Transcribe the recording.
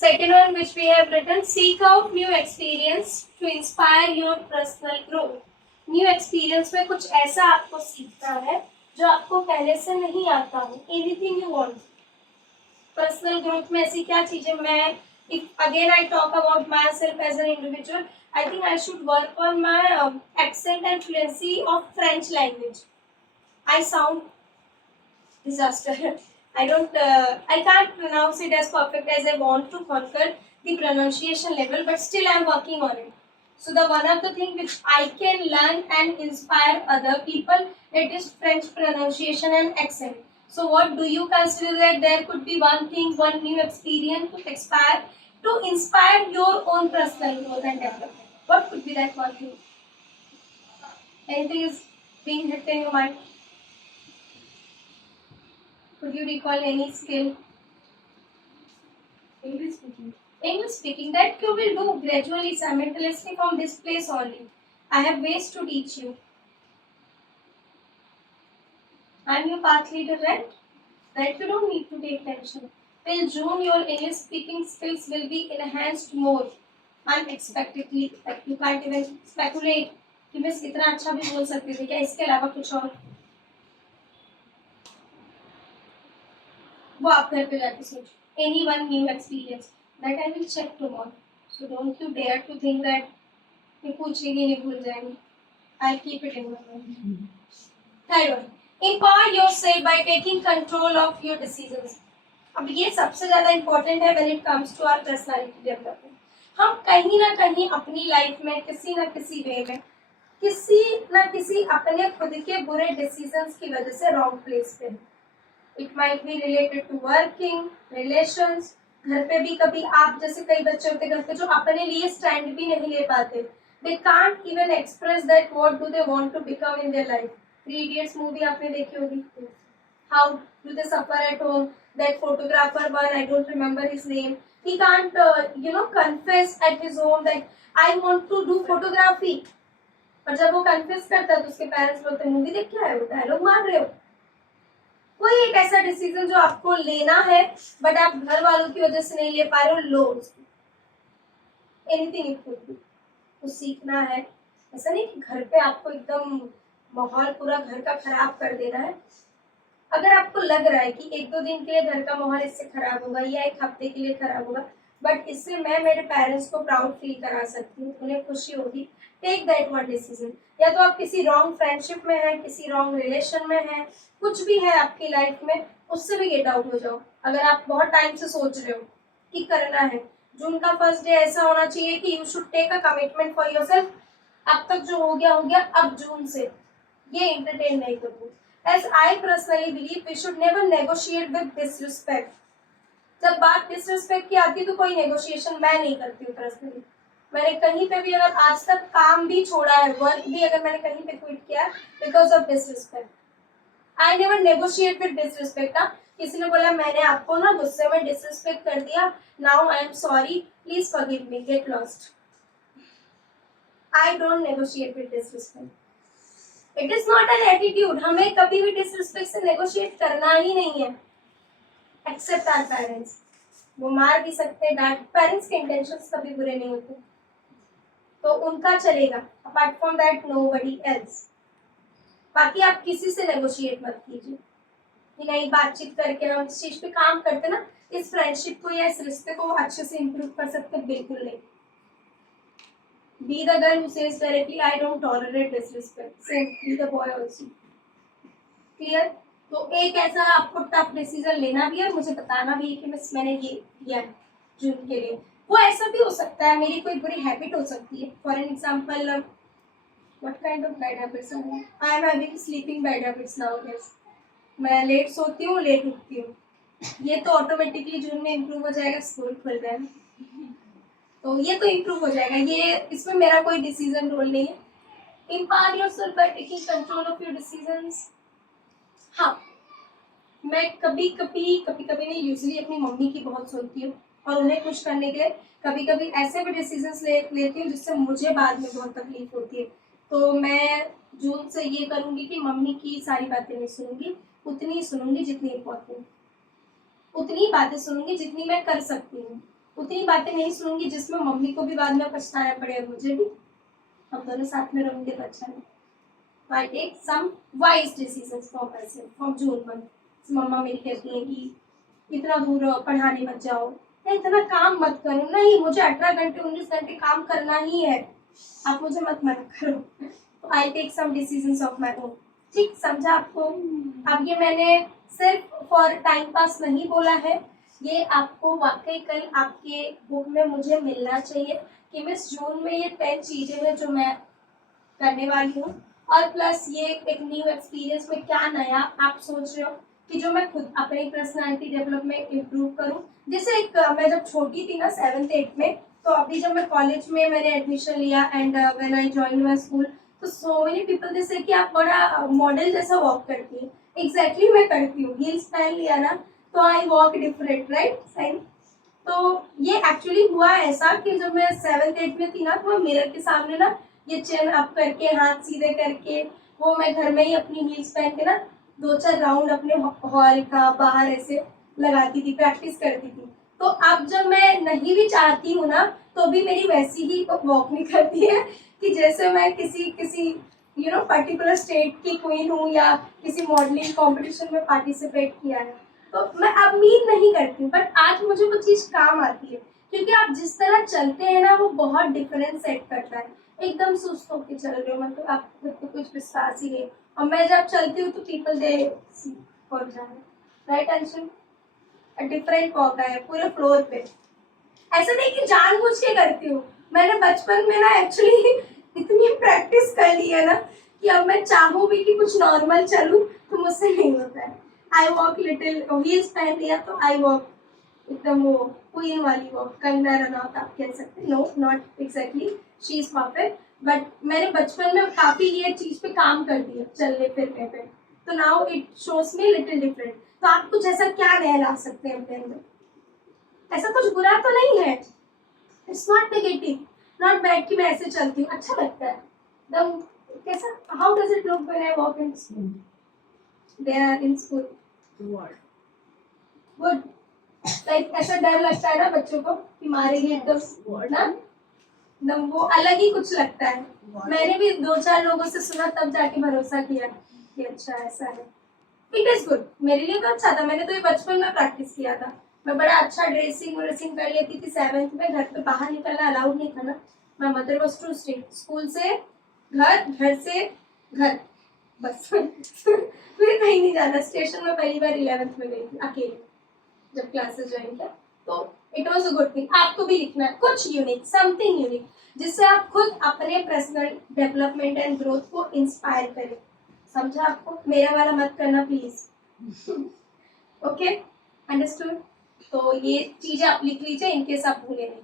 Second one which we have written, seek out new experience to inspire your personal growth. New experience में कुछ ऐसा आपको सीखना है जो आपको पहले से नहीं आता हो. Anything you want. Personal growth में ऐसी क्या चीजें मैं, if again I talk about myself as an individual, I think I should work on my accent and fluency of French language. I sound disaster. I can't pronounce it as perfect as I want to conquer the pronunciation level, but still I'm working on it. So the one of the thing which I can learn and inspire other people, it is French pronunciation and accent. So what do you consider that there could be one thing, one new experience to inspire your own personal growth and development? What could be that one thing? Anything is being hit in your mind? Could you recall any skill? English speaking. English speaking, that you will do gradually, simultaneously from this place only. I have ways to teach you. I am your path leader, right? That you don't need to take tension. Till June, your English speaking skills will be enhanced more unexpectedly. Like you can't even speculate कि मैं इतना अच्छा भी बोल सकती थी क्या, इसके अलावा कुछ और वो आप घर पे जाके सोचो. Any one new experience that I will check tomorrow. So don't you dare to think that मैं पूछेगी नहीं भूल जाएंगे. I'll keep it in my mind. Third one, empower yourself by taking control of your decisions. अब ये सबसे ज़्यादा important है when it comes to our personality development. हम कहीं ना कहीं अपनी लाइफ में किसी ना किसी वे में किसी अपने खुद के बुरे डिसीजंस की वजह से रॉन्ग प्लेस पे. It might be related to working, relations. घर पे भी कभी आप जैसे कई बच्चे होते घर पे जो अपने लिए स्टैंड भी नहीं ले पाते. They can't even express that what do they want to become in their life. Three Idiots movie आपने देखी होगी. How do they suffer at home. That photographer one, I don't remember his name, he can't confess at his home that I want to do photography. और जब वो confess करता है तो उसके पेरेंट्स बोलते हैं मूवी देख के आए हो, डायलॉग मार रहे हो. कोई एक ऐसा डिसीजन जो आपको लेना है बट आप घर वालों की वजह से नहीं ले पा रहे हो, लो उसको. Anything it could be. तो सीखना है. ऐसा नहीं कि घर पे आपको एकदम माहौल पूरा घर का खराब कर देना है. अगर आपको लग रहा है कि एक दो दिन के लिए घर का माहौल इससे खराब होगा या एक हफ्ते के लिए खराब होगा, बट इससे मैं मेरे पेरेंट्स को प्राउड फील करा सकती हूँ, उन्हें खुशी होगी, टेक दैट वन डिसीजन. या तो आप किसी रॉन्ग फ्रेंडशिप में हैं, किसी रॉन्ग रिलेशन में हैं, कुछ भी है आपकी लाइफ में, उससे भी गेट आउट हो जाओ. अगर आप बहुत टाइम से सोच रहे हो कि करना है, जून का फर्स्ट डे ऐसा होना चाहिए कि you should take a commitment for yourself. अब तक जो हो गया, अब जून से ये एंटरटेन नहीं करूँ. As I personally believe, we should never negotiate with disrespect. जब बात डिसरिस्पेक्ट की आती है तो कोई नेगोशिएशन मैं नहीं करती हूँ पर्सनली. मैंने कहीं पे भी अगर आज तक काम भी छोड़ा है, वर्क भी अगर मैंने कहीं पे क्विट किया because of disrespect. I never negotiate with disrespect. किसी ने बोला मैंने आपको ना गुस्से में डिसरिस्पेक्ट कर दिया, now I am sorry, please forgive me, get lost. I don't negotiate with disrespect. It is not an attitude. हमें कभी भी डिसरिस्पेक्ट से नेगोशिएट करना ही नहीं है. Except our parents. वो मार भी सकते हैं, डांट. पेरेंट्स के इंटेंशंस कभी बुरे नहीं होते तो उनका चलेगा. Apart from that nobody else. बाकी आप किसी से नेगोशिएट मत कीजिए कि नहीं बातचीत करके हम इस चीज पे काम करते ना, इस फ्रेंडशिप को या इस रिश्ते को अच्छे से इम्प्रूव कर सकते. बिल्कुल नहीं. Be the girl who says directly, I don't tolerate disrespect. Same, be the boy also. Clear? तो एक ऐसा आपको टफ डिसीजन लेना भी है, मुझे बताना भी है कि मैंने ये किया जून के लिए. वो ऐसा भी हो सकता है मेरी कोई बुरी हैबिट हो सकती है. For an example, what kind of bad habits are there? I am having sleeping bad habits nowadays. मैं लेट सोती हूँ, लेट उठती हूँ. ये तो ऑटोमेटिकली जून में इम्प्रूव हो जाएगा, स्कूल खुल रहा है तो ये तो इम्प्रूव हो जाएगा. ये इसमें मेरा कोई डिसीजन रोल नहीं है. Empower yourself by taking control of your decisions. हाँ, मैं कभी कभी नहीं, यूजली अपनी मम्मी की बहुत सुनती हूँ और उन्हें खुश करने के लिए कभी कभी ऐसे भी डिसीजंस लेती हूँ जिससे मुझे बाद में बहुत तकलीफ होती है. तो मैं जून से ये करूँगी कि मम्मी की सारी बातें नहीं सुनूंगी, उतनी ही सुनूंगी जितनी इम्पोर्टेंट, उतनी ही बातें सुनूंगी जितनी मैं कर सकती हूँ. उतनी बातें नहीं सुनूंगी जिसमें मम्मी को भी बाद में पछताना पड़े और मुझे भी। हम दोनों साथ में रहेंगे तो अच्छा नहीं। I take some wise decisions for myself from June month. मम्मा मेरी कहती है कि इतना दूर रहो, पढ़ाने मत जाओ, या इतना काम मत करो। नहीं, मुझे 18 घंटे 19 घंटे काम करना ही है, आप मुझे मत मना करो। तो I take some decisions of my own. ठीक समझा आपको? अब ये मैंने सिर्फ फॉर टाइम पास नहीं बोला है, ये आपको वाकई कल आपके बुक में मुझे मिलना चाहिए कि मिस जून में ये 10 चीजें हैं जो मैं करने वाली हूँ, और प्लस ये एक न्यू एक्सपीरियंस में क्या नया आप सोच रहे हो कि जो मैं खुद अपनी पर्सनालिटी डेवलपमेंट इम्प्रूव करूँ। जैसे एक मैं जब छोटी थी ना 7th 8th में, तो अभी जब मैं कॉलेज में मैंने एडमिशन लिया and when I join my school, तो सो मेनी पीपल जैसे कि आप बड़ा मॉडल जैसा वॉक करती है। एग्जैक्टली मैं करती हूँ, हील्स पहन लिया ना तो I walk different, right sign? तो ये एक्चुअली हुआ ऐसा कि जब मैं 7th 8th में थी ना, तो मैं मिरर के सामने ना ये चेन अप करके हाथ सीधे करके वो मैं घर में ही अपनी हील्स पहन के ना 2-4 राउंड अपने हॉल का बाहर ऐसे लगाती थी, प्रैक्टिस करती थी। तो अब जब मैं नहीं भी चाहती हूँ ना, तो भी मेरी वैसी ही वॉक निकलती है कि जैसे मैं किसी किसी पर्टिकुलर स्टेट की क्वीन हूँ या किसी मॉडलिंग कॉम्पिटिशन में पार्टिसिपेट किया है। तो मैं अब उम्मीद नहीं करती हूँ, बट आज मुझे वो चीज़ काम आती है, क्योंकि आप जिस तरह चलते हैं ना वो बहुत डिफरेंस सेट करता है। एकदम सुस्त होकर चल रहे हो, मतलब आप खुद को कुछ विश्वास ही नहीं, और मैं जब चलती हूँ तो पीपल दे और जाए, राइट अंशु? डिफरेंट वॉक है पूरे फ्लोर पे। ऐसा नहीं कि जानबूझ के करती हूँ, मैंने बचपन में ना एक्चुअली इतनी प्रैक्टिस कर ली है ना कि अब मैं चाहूँ भी कि कुछ नॉर्मल चलूँ तो मुझसे नहीं होता है। आई वॉक लिटिल, हील्स पहन लिया तो आई वॉक एकदम वो क्वीन वाली वॉक, कंगना रनौत आप कह सकते हैं। No, not exactly she is perfect, but मैंने बचपन में काफी ये चीज पे काम कर दिया चलने फिरने पे, तो now it shows me little different. तो आप कुछ ऐसा क्या नया ला सकते हैं अपने अंदर? ऐसा कुछ बुरा तो नहीं है, it's not negative, not bad कि मैं ऐसे चलती हूँ, अच्छा लगता है एकदम। कैसा, how does it look when I walk in school, there in school? Good. Like ऐसा डर लगता है ना बच्चों को कि मारेंगे एकदम ना, एकदम वो अलग ही कुछ लगता है। मैंने भी 2-4 लोगों से सुना तब जाके भरोसा किया कि अच्छा ऐसा है। इट इज गुड, मेरे लिए तो अच्छा था, मैंने तो ये बचपन में प्रैक्टिस किया था। मैं बड़ा अच्छा ड्रेसिंग व्रेसिंग कर लेती थी 7th में, घर पे बाहर निकलना अलाउड नहीं था ना। My mother was too strict, school से घर, घर से घर, बस फिर कहीं नहीं जाना। स्टेशन में पहली बार 11th में गई थी अकेले जब क्लासेस ज्वाइन किया, तो it was a good thing. आपको भी लिखना है कुछ यूनिक, समथिंग यूनिक, जिससे आप खुद अपने पर्सनल डेवलपमेंट एंड ग्रोथ को इंस्पायर करें। समझा आपको? मेरा वाला मत करना प्लीज। Okay, understood? तो ये चीजें आप लिख लीजिए इनकेस आप भूले नहीं।